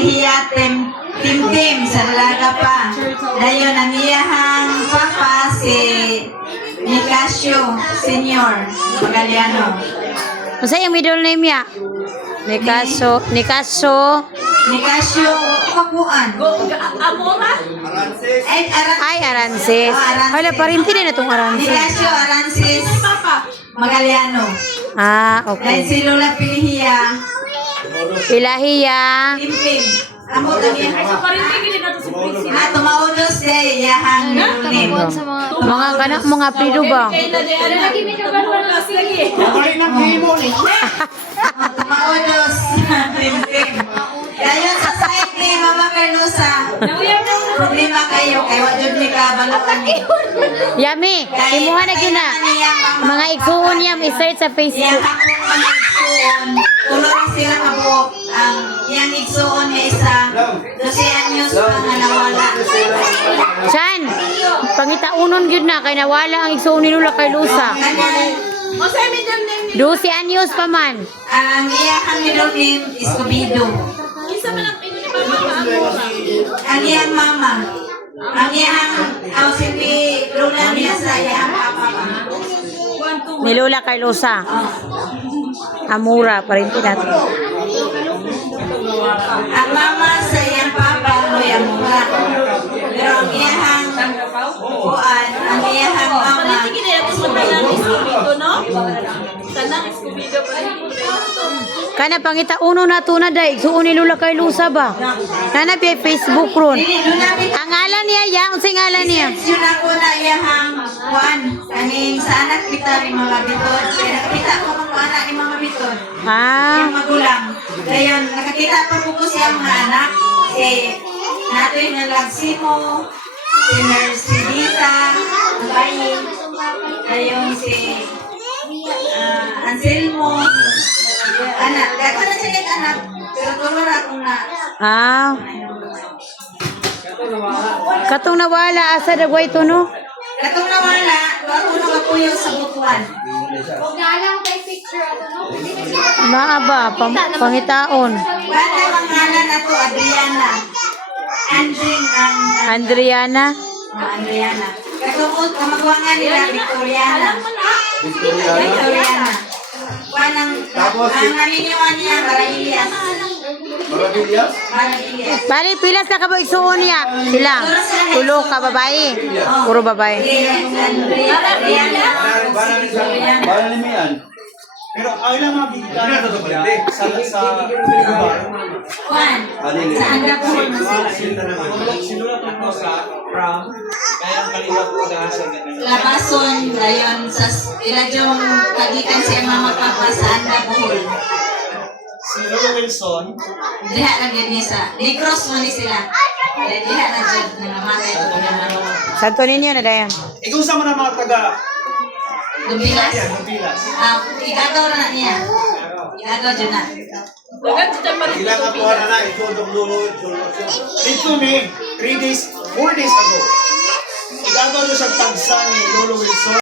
Pilihiya Tim sa dalaga pa. Dayon ang iyahang papa si Nicasio Senior Magaliano. Masa yung middle name niya? Nicasio Kakuan. Amora? Ay, Arances. Wala pa rin na itong Arances. Nicasio Arances Papa. Magaliano. Ah, Dahil okay. si Lola Pilihiya Ilahiya. Tim. Amo lagi. Parintigin na ito si Priscilla. Tumaudos day iyahang middle name. Mga kanak mga prido ba? Lagi may kabaluan sige. Tumaudos Tim. Dayon sa side ni Mama Carlosa. Problema kayo kay wajud ni kabaluan. Yami, imuha na yun na. Mga igsuon niya, i-search sa Iyang Facebook. akong mga igsuon, tulong sila kabuok. Ang iyang igsuon nga isa, 12 anyos pa nga nawala. Chan, pangitaunon yun na, kay nawala ang igsuon ni Lula kay Lusa. O sa middle name ni 12 anyos pa man. Ang iyang middle name is Cubido. isa man ang pinili pa Amora. Ang iyang mama, ang iyang si Luna niya sa iyang papa pa. Ni Lula kay Lusa. Amura, pa rin natin. Ang mama sa iyang papa mo'y amura. Pero ang iyang kuan, ang iyang mama, Parintigin na ito sa tanang Escobedo, no? Tanang Escobedo pa rin ito. Kana pangitauno na to na day, igsuon ni Lula kay Lusa ba? Nana pi Facebook ron. Ang ngalan niya, ya, unsay ngalan niya? yun ako na iyahang kuan, kaning sa anak kita ni Mama Bitod. Kaya nakakita ko kung anak ni Mama Bitod. Ah, Yung magulang. Dayon, nakakita pa po ko siya mga anak. Si Natoy na Lagsimo, si Mercedita, Bayi, dayon si Anselmo, anak. Dako na siya anak. Pero tulor akong na. ah. Katong nawala, asa dagway to no? Katong nawala, ako nung kapuyo sa butuan. Maaba, pangitaon. Bata mangalan ako, Adriana. Andriana. Adriana. Katungod, kamagwangan nila, Victoriana. Victoriana. Ang naniniwan niya, Maravillas. Maravillas. Bali, pilas na ka ba igsuon niya? Sila. Tulo ka babae. Puro babae. Adriana. Pero ang ilang mga bigyan sa Juan. Saan ka po? sinulat ko sa from kaya ang kaliwa ko sa Labason, dayon sa iladyong kagikan siya mga papa sa Anda Bohol. si Lolo Wilson. Diha lang din niya sa, ni-cross mo ni sila. Diha na dyan, nangamatay ko na Santo ninyo na dayan. Ikaw sa mga taga Dumilas. Pilas. Igagaw na niya. Igagaw dyan na. Dagan siya pa rin Ilang ito. apuan na ito itong lulod. Dito ni 4 days ago. Igagaw doon sa tagsa ni Lolo Wilson.